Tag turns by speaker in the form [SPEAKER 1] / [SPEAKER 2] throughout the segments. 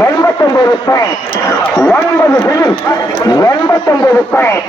[SPEAKER 1] எண்பத்தொன்பது பாயிண்ட் ஒன்பது புள்ளி எண்பத்தொன்பது பாயிண்ட்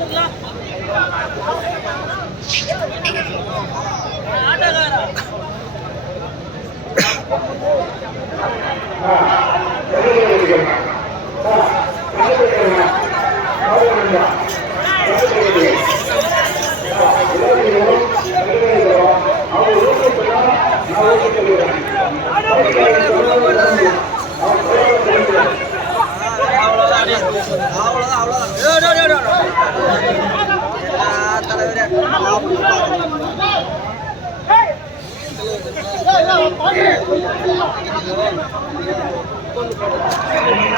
[SPEAKER 1] அவ்வளோதான் அவ்வளோதான் தலைவரே